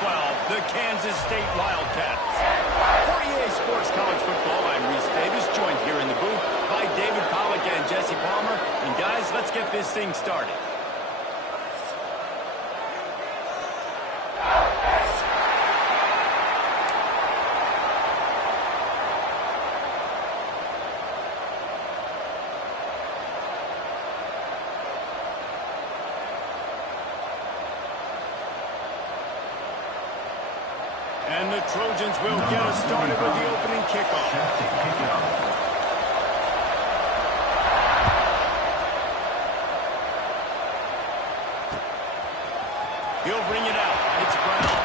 12, the Kansas State Wildcats. For EA Sports College Football, I'm Reese Davis, joined here in the booth by David Pollack and Jesse Palmer. And guys, let's get this thing started. And the Trojans will get us started with the opening kickoff. He'll bring it out. It's Brown.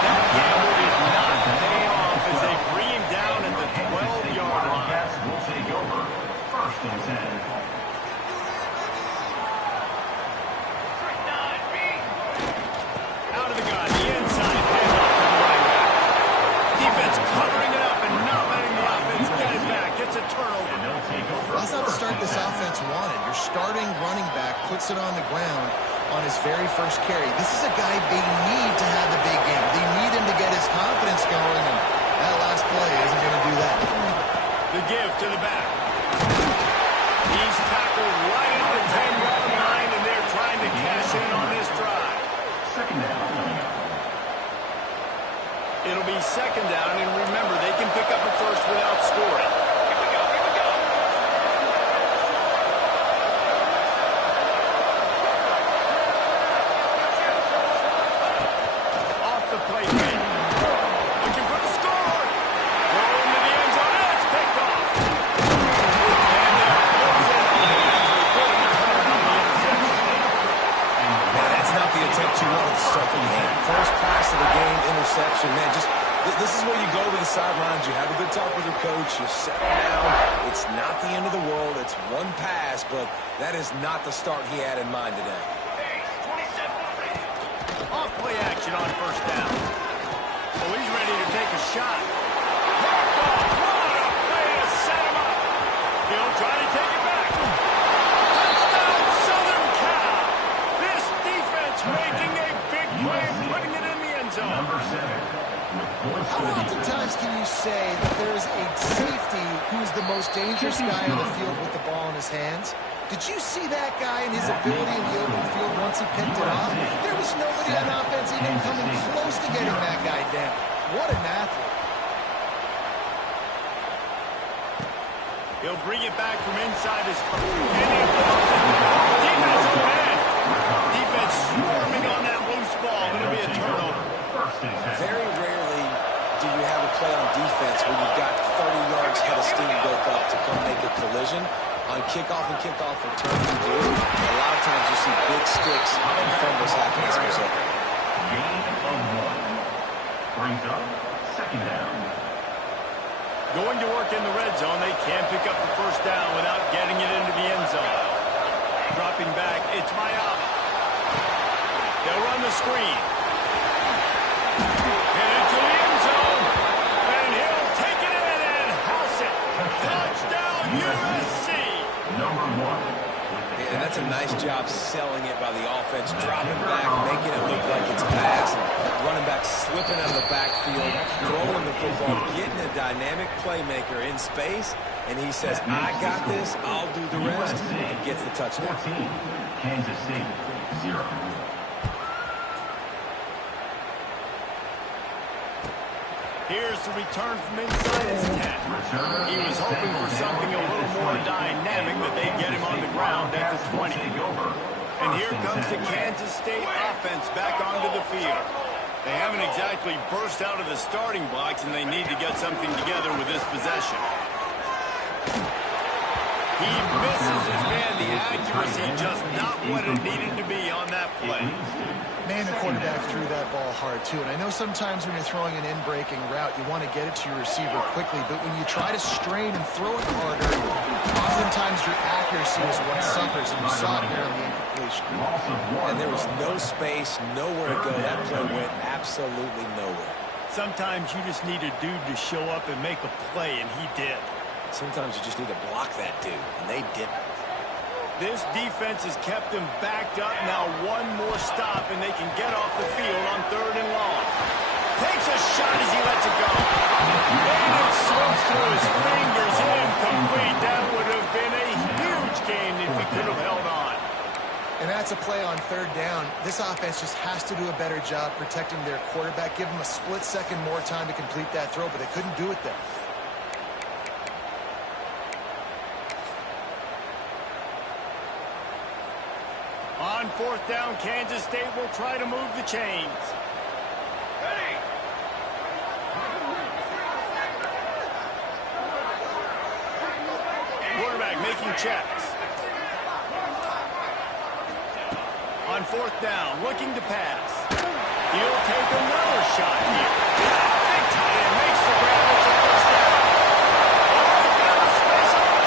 That gamble did not pay off as they bring him down at the 12-yard line. Will take over. First and 10. Out of the gun, the inside handoff to the right back. Defense covering it up and not letting the offense get it back. It's a turnover. That's not the start this offense wanted. Your starting running back puts it on the ground on his very first carry. This is a guy they need to have the big game. They need him to get his confidence going, and that last play isn't going to do that. The give to the back. He's tackled right at the 10-yard line, and they're trying to cash in on this drive. Second down. It'll be second down, and remember, they can pick up a first without scoring. Here we go, here we go. Off the plate, man. Looking for the score. Throw into the end zone, and it's picked off. And they're closing on a good return on the interception. Man, that's not the attempt you wanted to start the game. First pass of the game, interception. Man, this is where you go to the sidelines. You have a good talk with your coach. You settle down. It's not the end of the world. It's one pass, but that is not the start he had in mind today. Off play action on first down. Oh, he's ready to take a shot. What a play to set him up. He'll try to take it back. Touchdown, Southern Cal. This defense making a big play, putting it in the end zone. Number 7. How oftentimes can you say that there's a safety who's the most dangerous guy on the field with the ball in his hands? Did you see that guy and his ability in the open field once he picked it off? There was nobody on offense even coming close to getting that guy down. What an athlete. He'll bring it back from inside his and he blows it. Defense overhead. Defense swarming on that loose ball. It'll be a turnover. Very rarely do you have a play on defense where you've got 30 yards head of steam built up to come make a collision. On kickoff and kickoff return, you do. A lot of times you see big sticks and fumbles happen as a result. Gain of 1. Brings up second down. Going to work in the red zone. They can't pick up the first down without getting it into the end zone. Dropping back, it's Mayama. They'll run the screen. Get into the end zone. And he'll take it in and house it. Touchdown, USC. Number 1. Yeah, and that's a nice job selling it by the offense, dropping back, making it look like it's a pass, and running back slipping out of the backfield, throwing the football, getting a dynamic playmaker in space, and he says, I got this, I'll do the rest, and gets the touchdown. 14. Kansas State 0. Here's the return from inside his 10. He was hoping for something a little more dynamic, but they get him on the ground at the 20. And here comes the Kansas State offense back onto the field. They haven't exactly burst out of the starting blocks, and they need to get something together with this possession. He misses his man. The accuracy just not what it needed to be on that play. Man, the quarterback threw that ball hard, too. And I know sometimes when you're throwing an in-breaking route, you want to get it to your receiver quickly. But when you try to strain and throw it harder, oftentimes your accuracy is what suffers. And you saw it there on the incompletion. And there was no space, nowhere to go. That play went absolutely nowhere. Sometimes you just need a dude to show up and make a play, and he did. Sometimes you just need to block that dude, and they didn't. This defense has kept them backed up. Now one more stop, and they can get off the field on 3rd and long. Takes a shot as he lets it go. And it slips through his fingers. Incomplete. That would have been a huge gain if he could have held on. And that's a play on 3rd down. This offense just has to do a better job protecting their quarterback. Give them a split second more time to complete that throw, but they couldn't do it there. On 4th down, Kansas State will try to move the chains. Ready. Quarterback making checks. On 4th down, looking to pass. He'll take another shot here. Big tight end makes the grab. It's a 1st down. Oh, he found a space on it.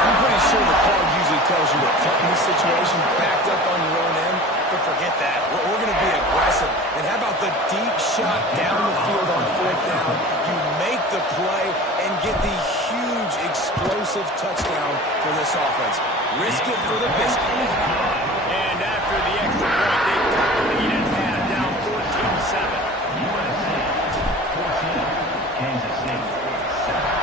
I'm pretty sure the card usually tells you to punt in this situation, backed up on your own end, but forget that. We're going to be aggressive. And how about the deep shot down the field on 4th down? You make the play and get the huge explosive touchdown for this offense. Risk it for the biscuit. And after the extra point, they cut the lead at half, down 14-7. USA 14, Kansas State 7.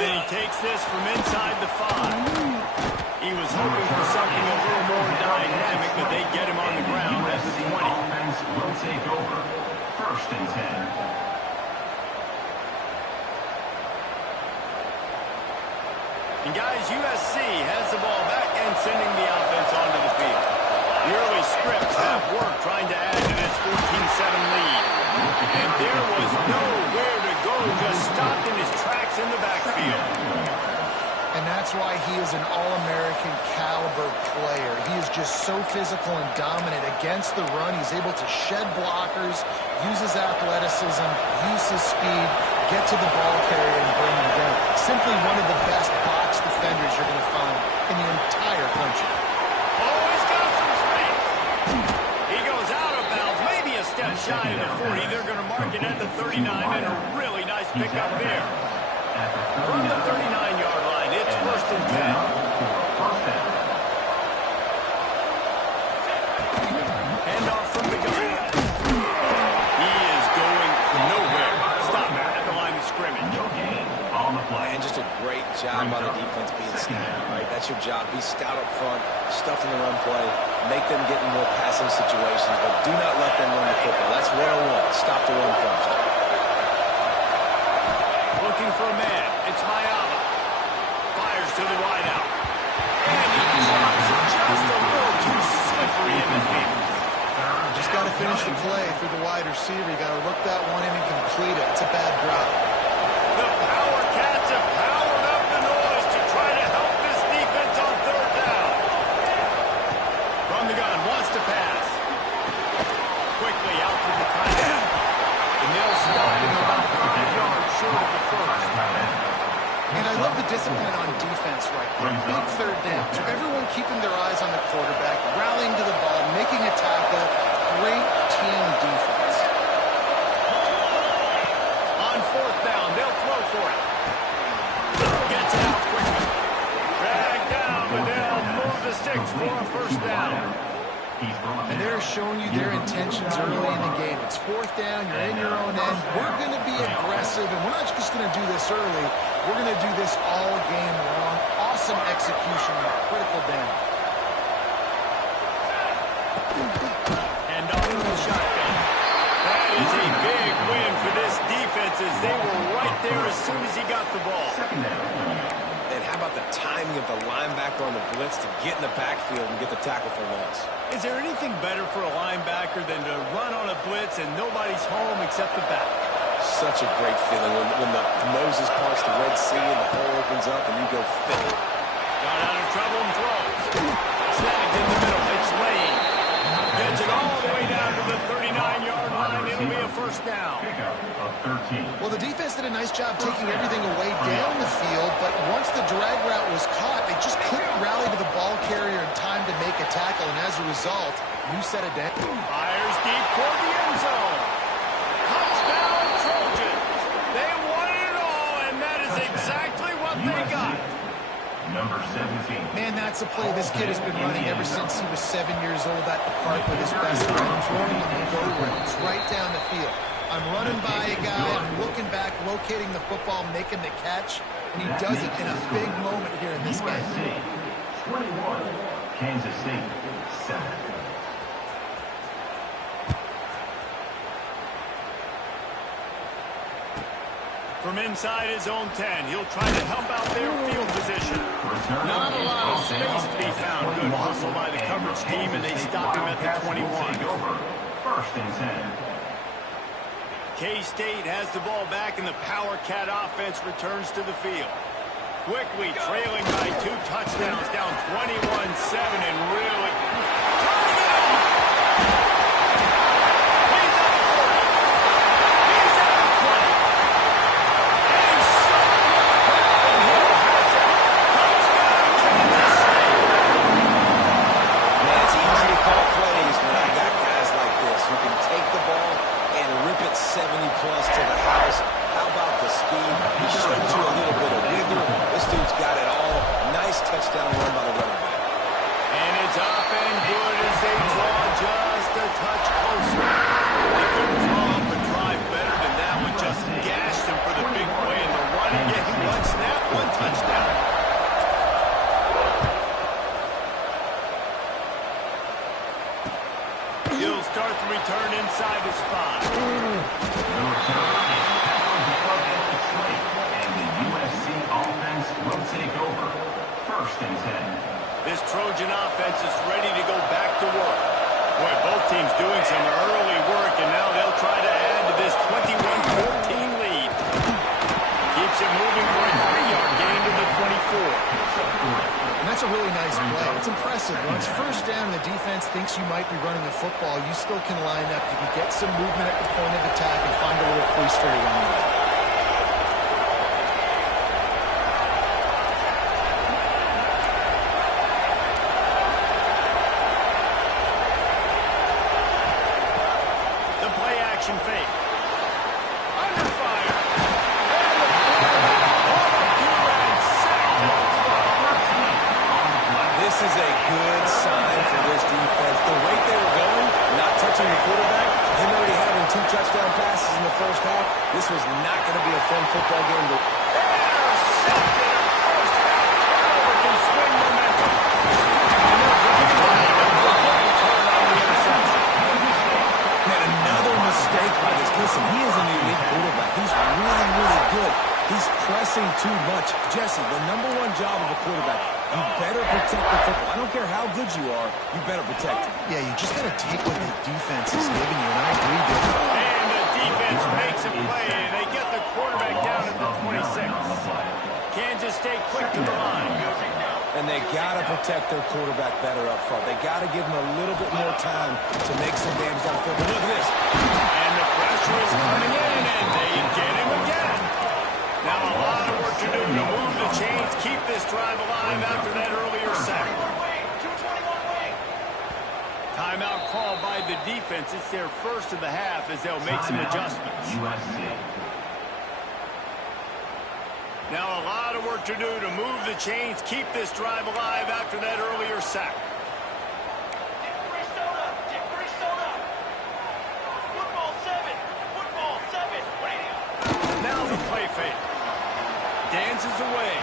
Then he takes this from inside the 5. He was hoping for something a little more dynamic, but they get him on the ground at the 20. Offense will take over. 1st and 10. And guys, USC has the ball back and sending the offense onto the field. The early scripts have worked trying to add to this 14-7 lead. And there was nowhere to go, just stopped in his tracks in the backfield. And that's why he is an All-American caliber player. He is just so physical and dominant against the run. He's able to shed blockers, use his athleticism, use his speed, get to the ball carrier and bring him down. Simply one of the best box defenders you're going to find in the entire country. Oh, he's got some space. He goes out of bounds, maybe a step shy of the 40. They're going to mark it at the 39, and a really nice pickup there. From the 39-yard line, it's 1st and 10. Hand off from the gun. He is going nowhere. Stop at the line of scrimmage. And just a great job by the defense being stout, right? That's your job. Be stout up front, stuff in the run play, make them get in more passing situations, but do not let them run the football. That's 101. Stop the run first. Looking for a man. It's Mayama. Fires to the wideout. And he drops it just a little too slippery in the feet. Just got to finish the play for the wide receiver. You got to look that one in and complete it. It's a bad drop. The Power Cats have powered up the noise to try to help this defense on 3rd down. From the gun, wants to pass. Quickly out to the tight end. And they'll stop him about 5 yards short of the 1st. And I love the discipline on defense right there. Big 3rd down. So everyone keeping their eyes on the quarterback, rallying to the ball, making a tackle. Great team defense. On 4th down, they'll throw for it. Gets it out quickly. Drag down, and they'll move the sticks for a 1st down. And they're showing you their intentions early in the game. It's 4th down, you're in your own end. We're going to be aggressive, and we're not just going to do this early. We're going to do this all game long. Awesome execution on a critical down. And off the shotgun. That is a big win for this defense as they were right there as soon as he got the ball. And how about the timing of the linebacker on the blitz to get in the backfield and get the tackle for loss? Is there anything better for a linebacker than to run on a blitz and nobody's home except the back? Such a great feeling when the noses parts the Red Sea and the hole opens up and you go fit. Got out of trouble and throws. Snagged in the middle. It's Lane. Gets it all the way down to the 39-yard line. It'll be a 1st down. Well, the defense did a nice job taking everything away down the field, but once the drag route was caught, they just couldn't rally to the ball carrier in time to make a tackle, and as a result, new set of down. Fires deep toward the end zone. Touchdown, Trojans. They wanted it all, and that is exactly what they got. Number 17. Man, that's a play this kid has been running ever since he was 7 years old at the park with his best friend, throwing him go routes right down the field. I'm running by a guy, I'm looking back, locating the football, making the catch, and he does it in a big moment here in this game. 21, Kansas State, 7. From inside his own 10, he'll try to help out their field position. Not a lot of space to be found. Good hustle by the coverage team, and they stop him at the 21. First and 10. K-State has the ball back, and the Power Cat offense returns to the field. Quickly trailing by 2 touchdowns, down 21-7, and really... Touchdown run by the running back. And it's up and good as they draw just a touch closer. They couldn't draw up a drive better than that one. Just gashed him for the big play in the run and getting one snap, one touchdown. He'll start the return inside the spot. The return and the USC offense will take over. First and 10. This Trojan offense is ready to go back to work. Boy, both teams doing some early work, and now they'll try to add to this 21-14 lead. Keeps it moving for a 3-yard gain to the 24. And that's a really nice play. It's impressive. When it's first down and the defense thinks you might be running the football, you still can line up. You can get some movement at the point of attack and find a little free straight on the way. Fake. Under fire. This is a good sign for this defense. The rate they were going, not touching the quarterback, him already having 2 touchdown passes in the first half, this was not going to be a fun football game. Listen, he is an elite quarterback. He's really, really good. He's pressing too much. Jesse, the #1 job of a quarterback, you better protect the football. I don't care how good you are, you better protect it. Yeah, you just got to take what the defense is giving you, and I agree with you. And the defense makes a play, and they get the quarterback down at the 26. Kansas State quick to the line. And they got to protect their quarterback better up front. They got to give him a little bit more time to make some damage down the field. But look at this. And the pressure is coming in, and they get him again. Now a lot of work to do to move the chains, keep this drive alive after that earlier sack. Timeout called by the defense. It's their first of the half as they'll make some adjustments. Now a lot of work to do to move the chains, keep this drive alive after that earlier sack. Now the play fake. Dances away.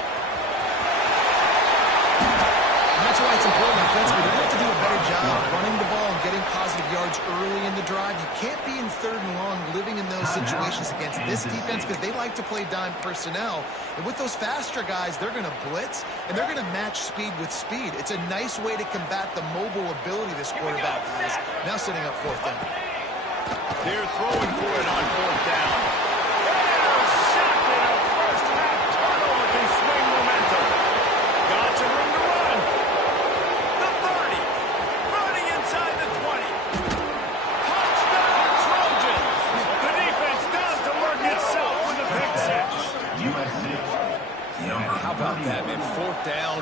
And that's why it's important offensively. They have to do a better job running the ball and getting positive yards early in the drive. You can't be in 3rd and long living in those situations against this defense because they like to play dime personnel. And with those faster guys, they're going to blitz, and they're going to match speed with speed. It's a nice way to combat the mobile ability this quarterback has. Now setting up 4th down. They're throwing for it on 4th down.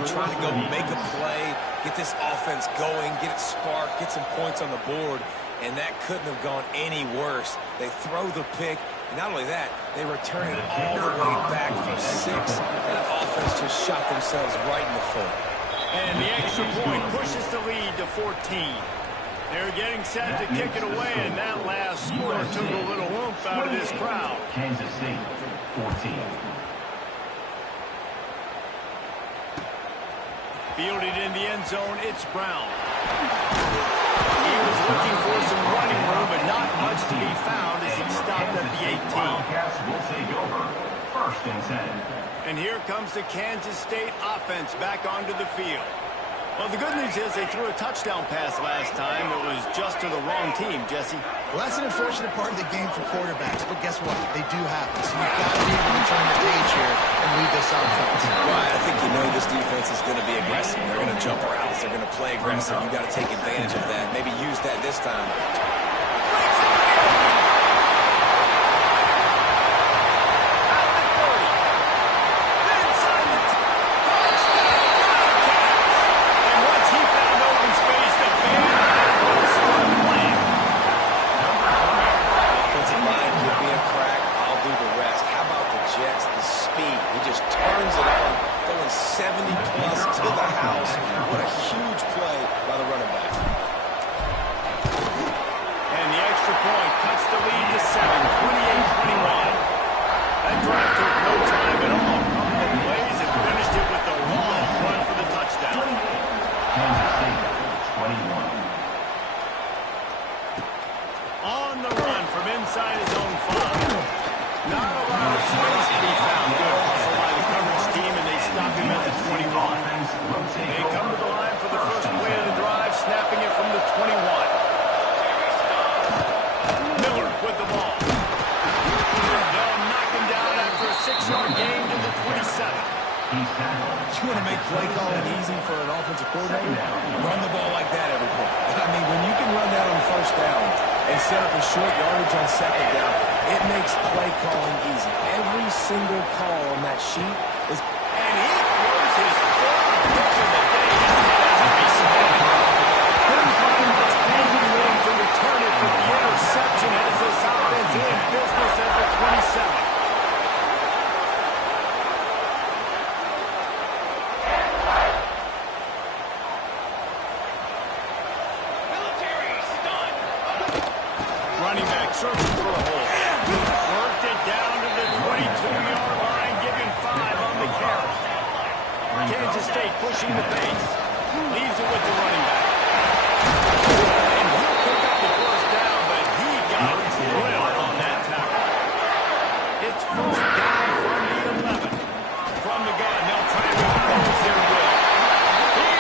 Trying to go make a play, get this offense going, get it sparked, get some points on the board. And that couldn't have gone any worse. They throw the pick. And not only that, they return it all the way back for 6. And the offense just shot themselves right in the foot. And the extra point pushes the lead to 14. They're getting set to kick it away, and that last score took a little oomph out of this crowd. Kansas State, 14. Fielded in the end zone, it's Brown. He was looking for some running room, but not much to be found as he stopped at the 18. Wildcats will take over. 1st and 10. And here comes the Kansas State offense back onto the field. Well, the good news is they threw a touchdown pass last time. It was just to the wrong team, Jesse. Well, that's an unfortunate part of the game for quarterbacks, but guess what? They do happen. So you've got to be able to turn the page here and lead this offense. Right, I think you know this defense is going to be aggressive. They're going to jump routes. They're going to play aggressive. You've got to take advantage of that. Maybe use that this time. You want to make play calling easy for an offensive coordinator? Run the ball like that every play. I mean, when you can run that on 1st down and set up a short yardage on 2nd down, it makes play calling easy. Every single call on that sheet is... And he throws his 3rd pick of the day. Couldn't find the standing room to return it, but the interception has this offense in business at the 27. Searching for a hole. Worked it down to the 22-yard line, giving 5 on the carry. Kansas State pushing the pace. Leaves it with the running back. And he'll pick up the 1st down, but he got drilled on that tackle. It's 1st down from the 11. From the gun, they'll try to impose their will. He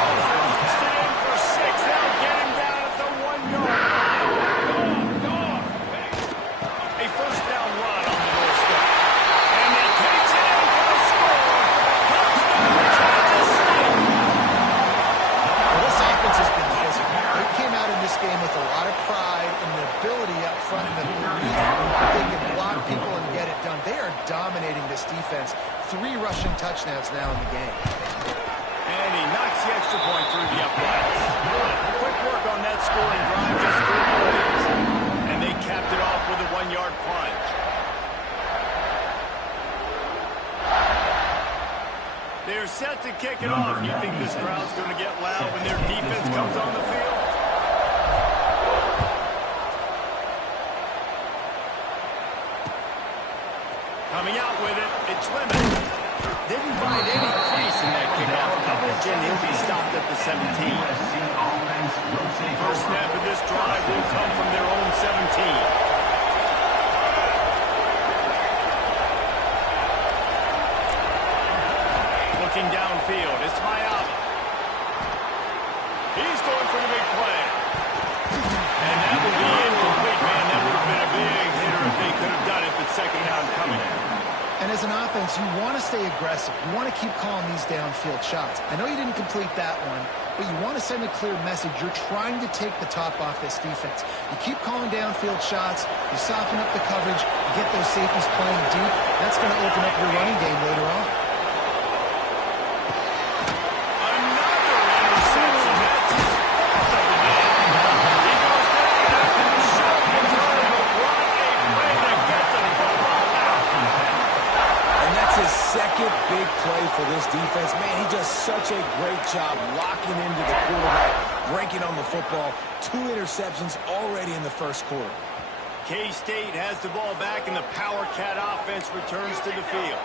almost staying for 6. They'll get him down at the 1-yard line. Game with a lot of pride and the ability up front and the belief that they can block people and get it done. They are dominating this defense. 3 rushing touchdowns now in the game. And he knocks the extra point through the uprights. Quick work on that scoring drive, just 3 points. And they capped it off with a 1-yard plunge. They're set to kick it off. You think this crowd's going to get loud when their defense comes on the field? Coming out with it, it's limited. Didn't find any crease in that kickoff coverage, and he'll be stopped at the 17. First snap of this drive will come from their own 17. Looking downfield, it's Mayaba. He's going for the big play. And that will be incomplete, man. That would have been a big hitter if they could have done it, but 2nd down coming. And as an offense, you want to stay aggressive. You want to keep calling these downfield shots. I know you didn't complete that one, but you want to send a clear message. You're trying to take the top off this defense. You keep calling downfield shots. You soften up the coverage. You get those safeties playing deep. That's going to open up your running game later on. Another interception. That's his 4th of the day. He goes for this defense. Man, he does such a great job locking into the quarterback, breaking on the football. 2 interceptions already in the first quarter. K-State has the ball back, and the Power Cat offense returns to the field.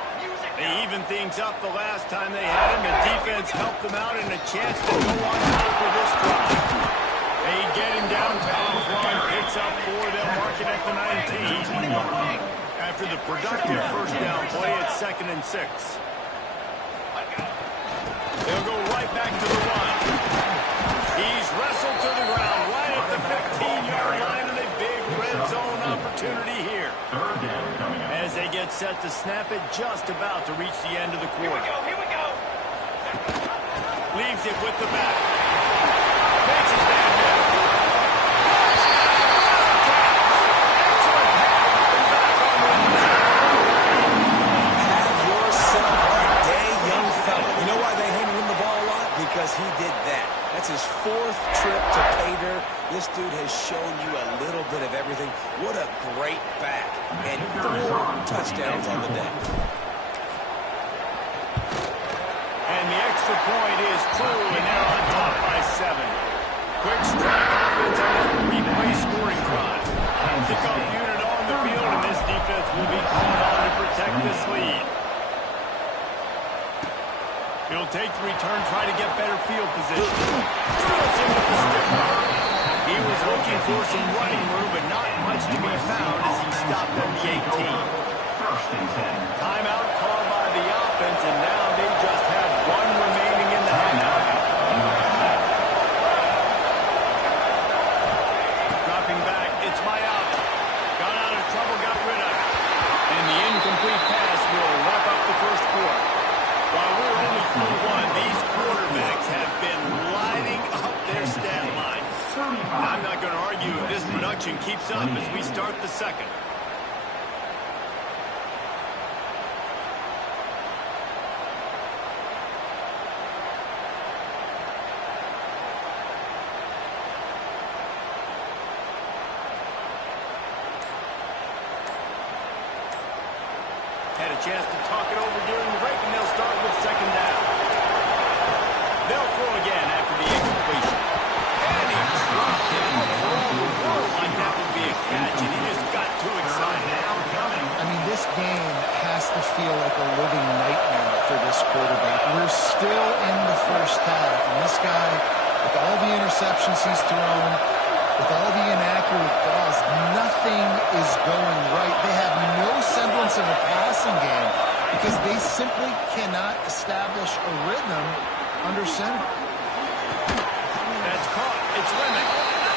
They evened things up the last time they had him. The defense helped them out, and a chance to go on top for this drive. They get him downtown. Line picks up 4. They'll mark it at the 19. After the productive first down play, it's 2nd and 6. They'll go right back to the run. He's wrestled to the ground right at the 15-yard line, and a big red zone opportunity here. As they get set to snap it, just about to reach the end of the quarter. Here we go. Leaves it with the back. Makes his man down. Have yourself a day, young fella. You know why they hang him the ball a lot? Because he did that. That's his 4th trip to pay dirt. This dude has shown you a little bit of everything. What a great back. And 4 touchdowns on the day. And the extra point is true, and they're on top by 7. Quick strike offense on that 3-play scoring drive. Kickoff unit on the field, and this defense will be called on to protect this lead. He'll take the return, try to get better field position. Throws him with the stiff arm. He was looking for some running room, but not much to be found as he stopped at the 18. Timeout called by the offense, and now they just have 1 remaining in the half. Dropping back, it's Mayaba. Got out of trouble, got rid of it. And the incomplete pass will wrap up the first quarter. While we're only through 1, these quarterbacks have been lighting up their stat line. I'm not going to argue if this production keeps up as we start the second. Had a chance to talk it over during the break, and they'll start with 2nd down. They'll throw again after the incompletion. And he dropped it for all the world like that would be a catch, and he just got too excited. I mean, this game has to feel like a living nightmare for this quarterback. We're still in the first half, and this guy, with all the interceptions he's thrown, with all the inaccurate balls, nothing is going right. They have no semblance of a passing game because they simply cannot establish a rhythm under center. That's caught. It's Lemon.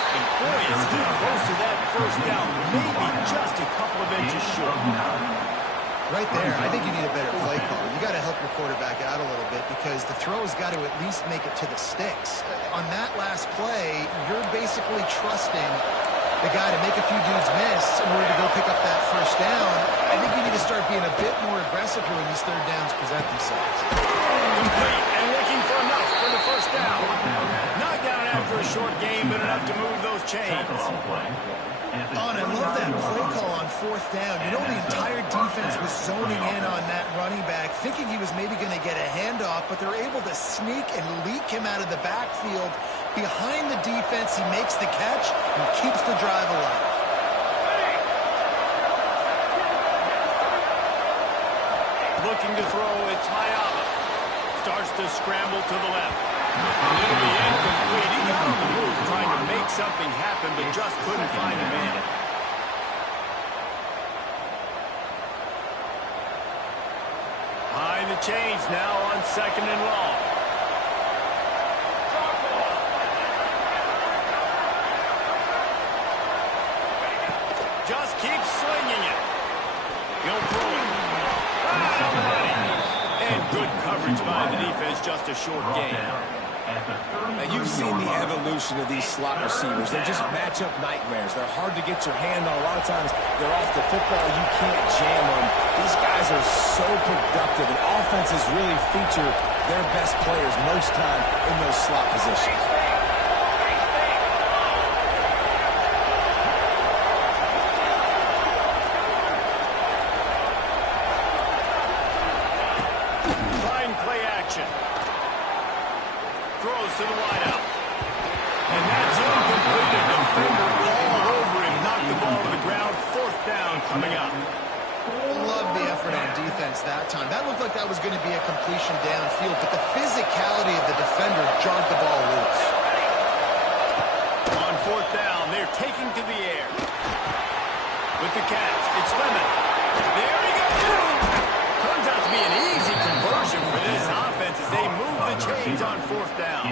And boy, is he close to that first down. Maybe just a couple of inches short. Right there, I think you need a better play call. You got to help your quarterback out a little bit because the throw's got to at least make it to the sticks. On that last play, you're basically trusting the guy to make a few dudes miss in order to go pick up that first down. I think you need to start being a bit more aggressive when these 3rd downs present themselves. Complete and looking for enough for the first down. Not down after a short game, but enough to move those chains. Oh, and I love that play call on 4th down. You know, the entire defense was zoning in on that running back, thinking he was maybe going to get a handoff, but they're able to sneak and leak him out of the backfield. Behind the defense, he makes the catch and keeps the drive alive. Looking to throw, it's Mayaba. Starts to scramble to the left. And it'll be incomplete. He got on the move trying to make something happen, but just couldn't find a man. Behind the chains now on 2nd and long. Just keep swinging it. He'll throw it. Right on the money. And good coverage by the defense, just a short game. Now, you've seen the evolution of these slot receivers. They just match up nightmares. They're hard to get your hand on. A lot of times, they're off the football. You can't jam them. These guys are so productive, and offenses really feature their best players most time in those slot positions. throws to the wideout. And that's incomplete. A defender all over him. Knocked the ball to the ground. 4th down coming up. Love the effort on defense that time. That looked like that was going to be a completion downfield, but the physicality of the defender jarred the ball loose. On 4th down, they're taking to the air. With the catch, it's Lemon. There he goes! Turns out to be an easy conversion for this offense as they move the chains on 4th down.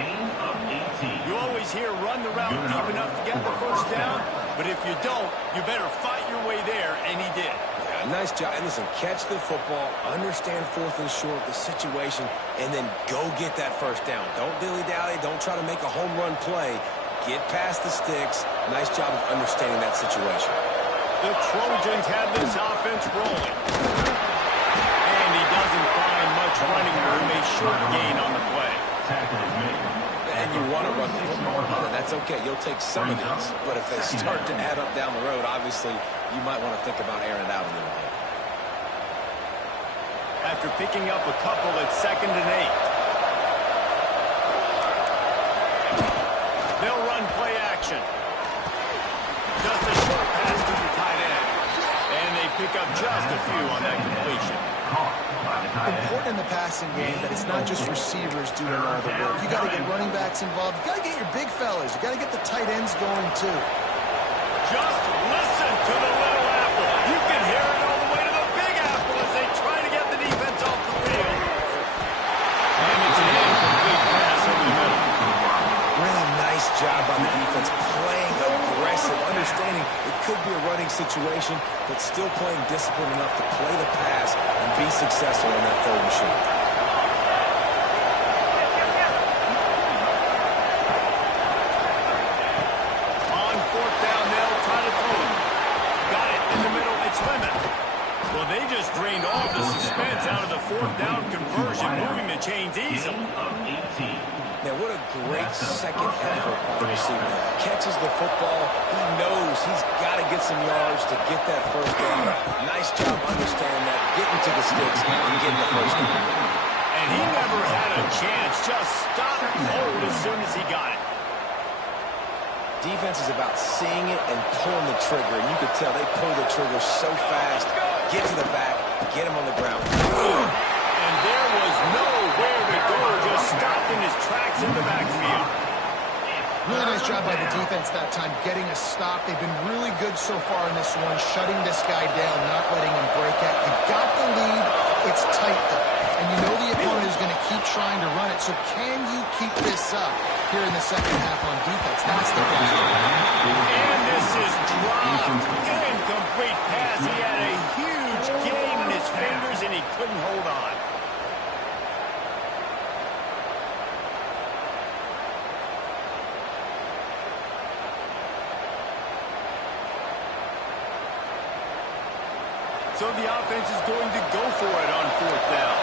You always hear run the route deep enough to get the 1st down, but if you don't, you better fight your way there, and he did. Nice job. And listen, catch the football, understand 4th and short, the situation, and then go get that 1st down. Don't dilly-dally. Don't try to make a home run play. Get past the sticks. Nice job of understanding that situation. The Trojans have this offense rolling. And he doesn't find much running room. A short gain on the play. And you want to run the football. That's okay. You'll take some of these. But if they start to add up down the road, obviously, you might want to think about airing it out a little bit. After picking up a couple at 2nd and 8. They'll run play action. Just a short pass to the tight end. And they pick up just a few on that completion. Important in the passing game that it's not just receivers doing all the work. You got to get running backs involved. You got to get your big fellas. You got to get the tight ends going too. Just listen to the little apple. You can hear it all the way to the big apple as they try to get the defense off the field. And it's an incomplete pass over the middle. Really nice job on the defense, playing aggressive, understanding it could be a running situation, but still playing disciplined enough to play the pass and be successful in that 3rd and short. On 4th down, they'll try to throw it. Got it in the middle. It's Lemon. Well, they just drained all the suspense out of the 4th down conversion, moving the chains easily. Now, what a great second effort by the receiver. Catches the football. He knows he's got to get some yards to get that 1st down. Nice job understanding that, getting to the sticks and getting the 1st down. And he never had a chance. Just stopped cold as soon as he got it. Defense is about seeing it and pulling the trigger. And you can tell they pull the trigger so fast, get to the back, get him on the ground. And there was nowhere to go, just stopped in his tracks in the backfield. Really nice job by the defense that time, getting a stop. They've been really good so far in this one, shutting this guy down, not letting him break out. You've got the lead. It's tight, though. And you know the opponent is going to keep trying to run it. So can you keep this up here in the 2nd half on defense? That's the question. And this is dropped. Incomplete pass. He had a huge gain in his fingers, and he couldn't hold on. So the offense is going to go for it on 4th down.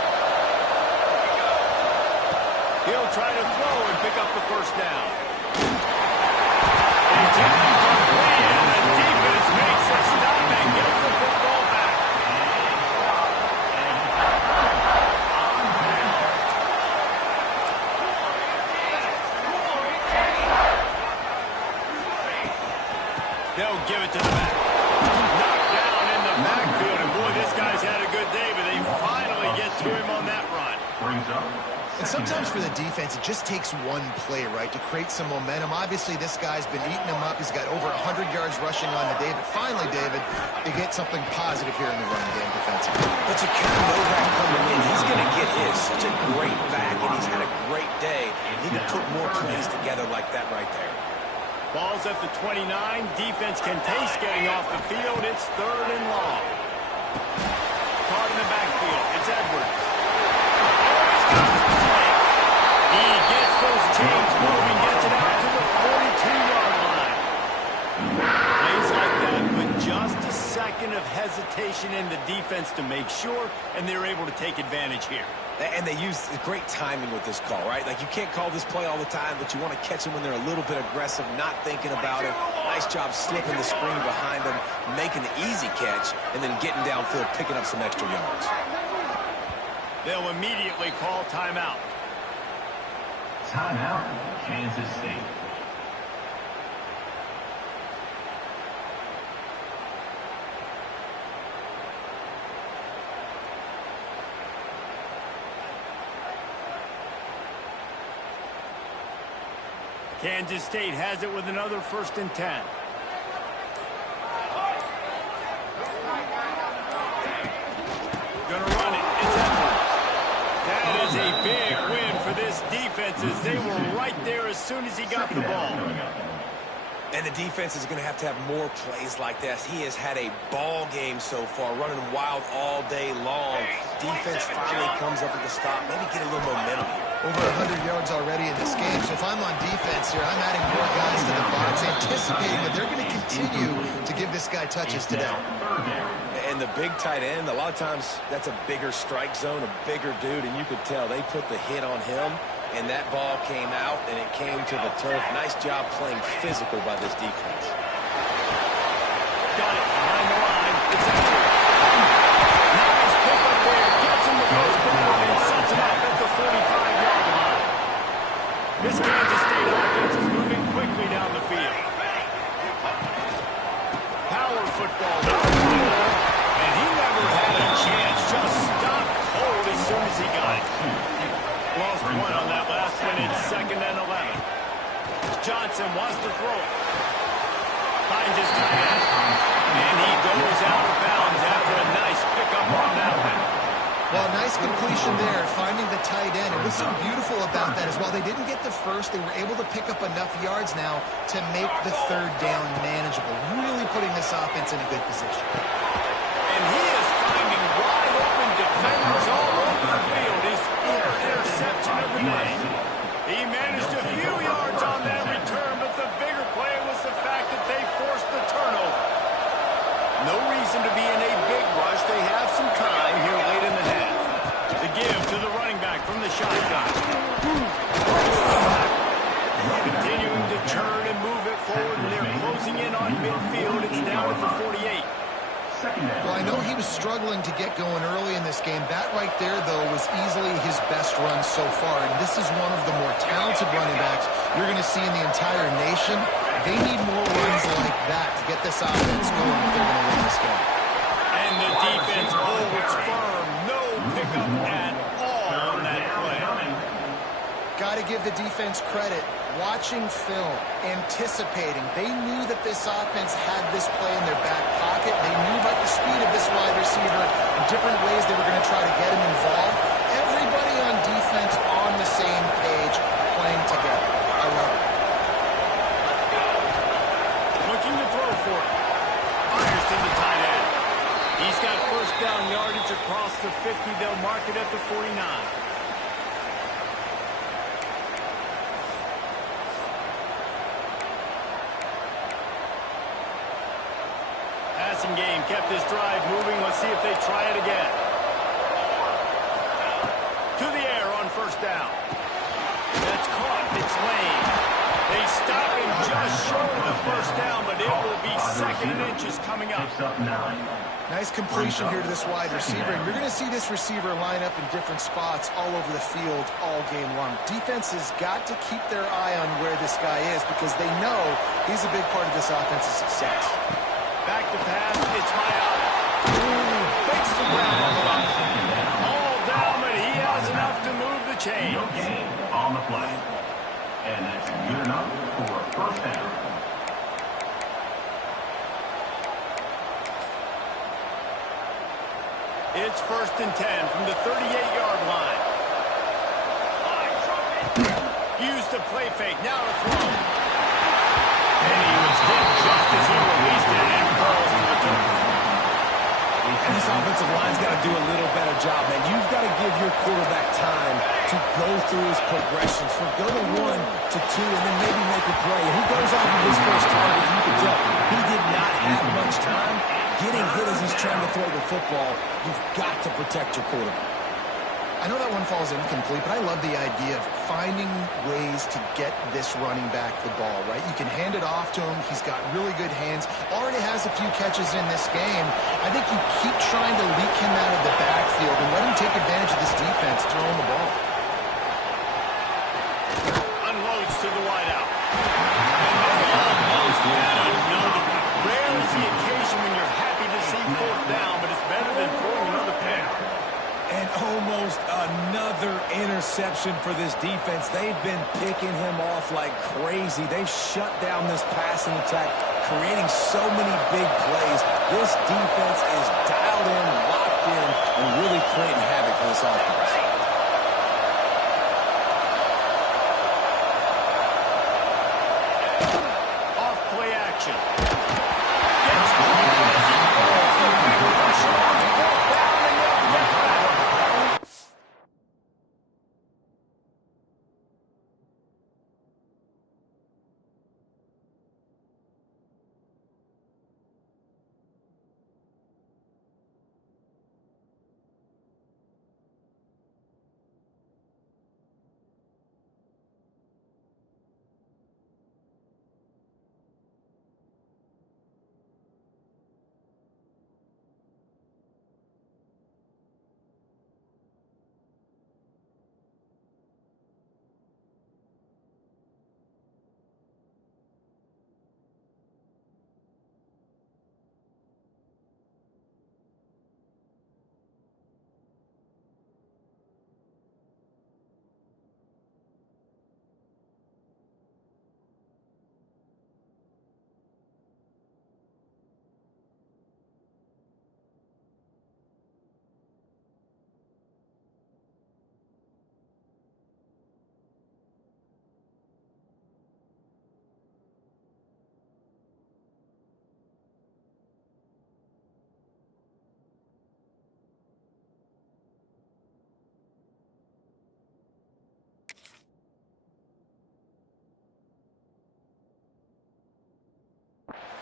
He'll try to throw and pick up the 1st down. It's incomplete, and the defense makes a stop and gets the football back. They'll give it to the back. Knocked down in the backfield, and boy, this guy's had a good day, but they finally get to him on that run. And sometimes for the defense, it just takes one play, right, to create some momentum. Obviously, this guy's been eating him up. He's got over 100 yards rushing on the day. But finally, David, they get something positive here in the run game defensively. But you kind of know that coming in. He's going to get his. Such a great back, and he's had a great day. He can put more plays together like that right there. Ball's at the 29. Defense can taste getting off the field. It's 3rd and long. Caught in the backfield. It's Edwards. He gets those chains moving, gets it out to the 42-yard line. Plays like that with just a second of hesitation in the defense to make sure, and they're able to take advantage here. And they use great timing with this call, right? Like, you can't call this play all the time, but you want to catch them when they're a little bit aggressive, not thinking about it. Nice job slipping the screen behind them, making the easy catch, and then getting downfield, picking up some extra yards. They'll immediately call timeout. Timeout, Kansas State. Kansas State has it with another 1st and 10. Gonna run it. It's Edwards. That is a big win for this defense as they were right there as soon as he got the ball. And the defense is going to have more plays like this. He has had a ball game so far, running wild all day long. Defense finally comes up with a stop, maybe get a little momentum here. Over 100 yards already in this game, so if I'm on defense here, I'm adding more guys to the box, anticipating that they're going to continue to give this guy touches today. And the big tight end, a lot of times that's a bigger strike zone, a bigger dude, and you could tell they put the hit on him, and that ball came out, and it came to the turf. Nice job playing physical by this defense. Got it behind the line. It's nice pick up there. Gets him the first down and sets it up at the 45-yard line. This Kansas State offense is moving quickly down the field. Power football. And he never had a chance. Just stopped cold as soon as he got it. Lost one on that last one. It's 2nd and 11. Johnson wants to throw it. Finds his tight end. And he goes out of bounds after a nice pickup on that one. Well, nice completion there, finding the tight end. And what's so beautiful about that is while they didn't get the first, they were able to pick up enough yards now to make the 3rd down manageable. Really putting this offense in a good position. And he is finding wide open defenders all over the field. His 4th interception of the day. He managed a few yards on that return, but the bigger play was the fact that they forced the turnover. No reason to be in a big rush. They have some time here late in the half. The give to the running back from the shotgun. Continuing to turn and move it forward, and they're closing in on midfield. It's now at the 48. Well, I know he was struggling to get going early in this game. That right there, though, was easily his best run so far. And this is one of the more talented running backs you're going to see in the entire nation. They need more runs like that to get this offense going if they're going to win this game. And the defense holds firm. No pickup at all on that play. Got to give the defense credit. Watching film, anticipating. They knew that this offense had this play in their back pocket. They knew about the speed of this wide receiver and different ways they were going to try to get him involved. Everybody on defense on the same page, playing together. I love it. Looking to throw for it. Fires to the tight end. He's got 1st down yardage across the 50. They'll mark it at the 49. Passing game kept this drive moving. Let's see if they try it again. To the air on 1st down. That's caught. It's Lane. They stop him just short of the 1st down, but it will be 2nd and inches coming up. Nice completion here to this wide receiver. And you're going to see this receiver line up in different spots all over the field all game long. Defense has got to keep their eye on where this guy is because they know he's a big part of this offense's success. Back to pass. It's Mayata. Makes the grab on the line. All down, but he has enough to move the chains. No gain on the play. And that's good enough for a 1st down. It's 1st and 10 from the 38-yard line. Use the play fake. Now to throw. And he was hit just as he released it and falls to the turf. And this offensive line's got to do a little better job, man. You've got to give your quarterback time to go through his progressions. From go to 1 to 2 and then maybe make a play. And he goes off of his first target. You can tell he did not have much time. Getting hit as he's trying to throw the football, you've got to protect your quarterback. I know that one falls incomplete, but I love the idea of finding ways to get this running back the ball, right? You can hand it off to him. He's got really good hands. Already has a few catches in this game. I think you keep trying to leak him out of the backfield and let him take advantage of this defense throwing the ball. to the wideout. And they almost had another one. Rare is the occasion when you're happy to see fourth down, but it's better than throwing another pick. And almost another interception for this defense. They've been picking him off like crazy. They've shut down this passing attack, creating so many big plays. This defense is dialed in, locked in, and really creating havoc for this offense. Off play action. Gets caught as he throws the big rush on fourth down, and they'll get back.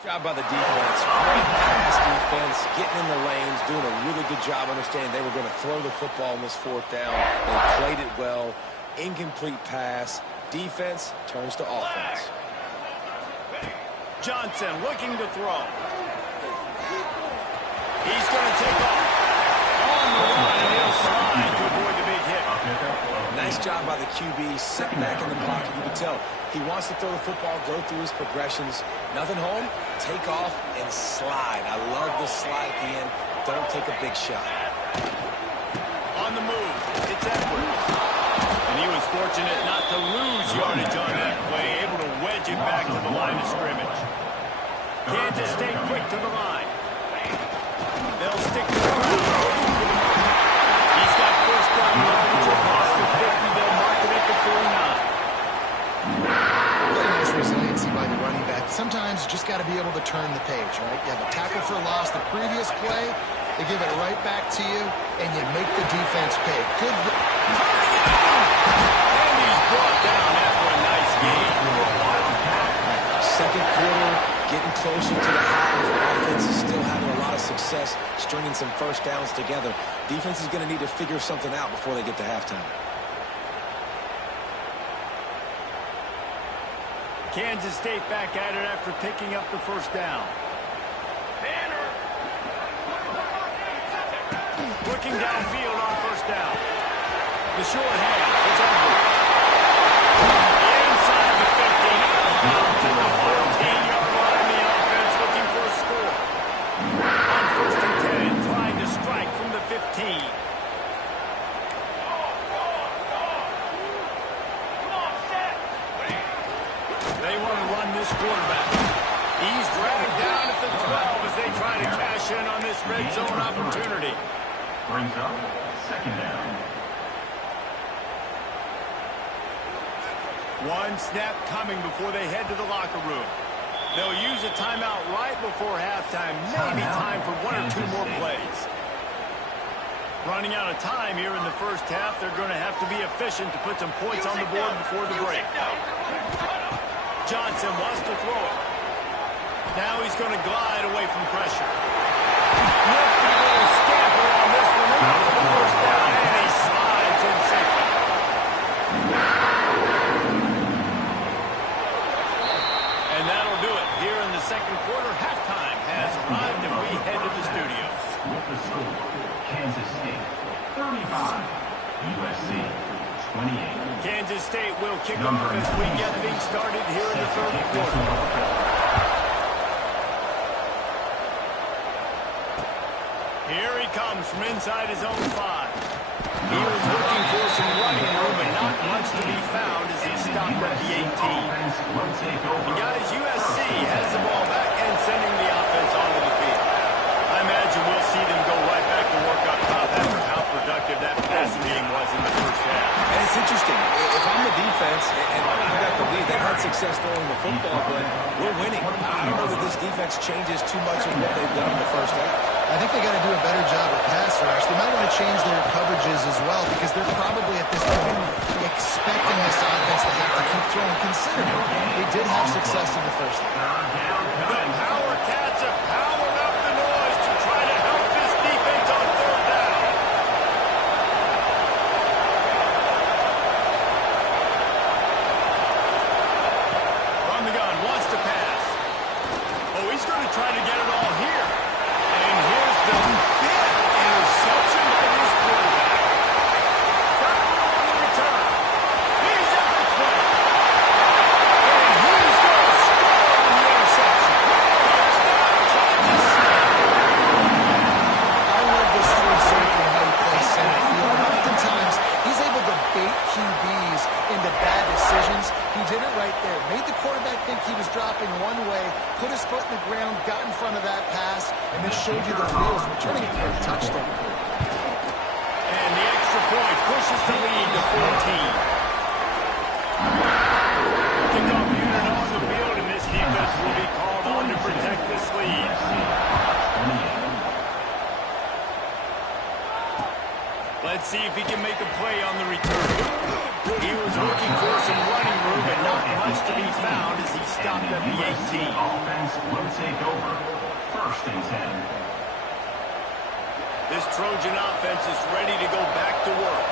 Job by the defense. Great pass defense, getting in the lanes, doing a really good job understanding they were going to throw the football on this fourth down. They played it well. Incomplete pass. Defense turns to offense. Johnson looking to throw. He's going to take off. On the run, and he'll slide to avoid the big hit. Nice job by the QB, sitting back in the pocket. You can tell he wants to throw the football, go through his progressions. Nothing home, take off and slide. I love the slide at the end. Don't take a big shot. On the move, it's Edwards. And he was fortunate not to lose yardage on that play, able to wedge it back to the line of scrimmage. Kansas State quick to the line. They'll stick to the ground. He's got first down yardage across the 50. They'll mark it at the 49. Really nice resiliency by the running back. Sometimes you just got to be able to turn the page, right? You have a tackle for loss the previous play, they give it right back to you, and you make the defense pay. Good. And he's brought down after a nice game. Second quarter, getting closer to the half. Offense is still having a lot of success stringing some first downs together. Defense is going to need to figure something out before they get to halftime. Kansas State back at it after picking up the first down. Looking downfield on first down. The short hand. It's Edwards. Inside the 15. Out to the 14-yard line. The offense looking for a score. On first and 10, trying to strike from the 15. They want to run this quarterback. He's dragged down at the 12 as they try to cash in on this red zone opportunity. Brings up second down. One snap coming before they head to the locker room. They'll use a timeout right before halftime. Maybe time for one or two more plays. Running out of time here in the first half. They're going to have to be efficient to put some points on the board before the break. Johnson wants to throw it. Now he's going to glide away from pressure. Nifty little scamper on this one. Over the first down, and he slides in safely. And that'll do it here in the second quarter. Halftime has arrived, and we head to the studios. With the score, Kansas State 35, USC 28. Kansas State will kick off as we get things started here in the third quarter. Here he comes from inside his own 5. He was looking for some running room, but not much to be found as he stopped at the 18. And guys, USC has the ball back and sending the offense onto the field. I imagine we'll see them go right back to work up top after how productive that passing game was in the first half. And it's interesting. If I'm the defense and I've got the lead, they've had success throwing the football, but we're winning. I don't know that this defense changes too much of what they've done in the first half. I think they got to do a better job with pass rush. They might want to change their coverages as well because they're probably at this point expecting this offense to have to keep throwing, considering they did have success in the first half. The Power Cats have powered up the noise to try to help this defense on third down. From the gun, wants to pass. Oh, he's going to try to get it all here. And here's the big interception by this quarterback. Cowboy on the return. He's at the 20. And he's going to score on the interception. Touchdown, Kansas City. I love this free safety and how he plays center field. Oftentimes, he's able to bait QBs into bad decisions. He did it right there. Made the quarterback think he was dropping one way, put his foot in the ground, got in front of that pass, and then showed you the wheels, returning it for a touchdown. And the extra point pushes the lead to 14. Kickoff unit on the field, and this defense will be called on to protect this lead. Let's see if he can make a play on the return. He was looking for some running room, but not much to be found as he stopped at the 18. Offense will take over. First and 10. This Trojan offense is ready to go back to work.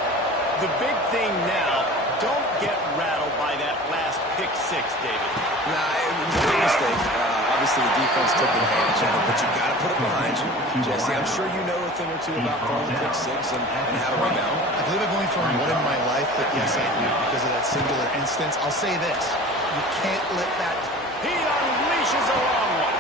The big thing now, don't get rattled by that last pick 6, David. Nah, it was a big mistake. Obviously, the defense took advantage of it, but you got to put it behind you. Jesse, I'm sure you know a thing or two about throwing pick 6 and how to rebound. I believe I've only thrown one in my life, but yes, I do, because of that singular instance. I'll say this. You can't let that... He unleashes a long one.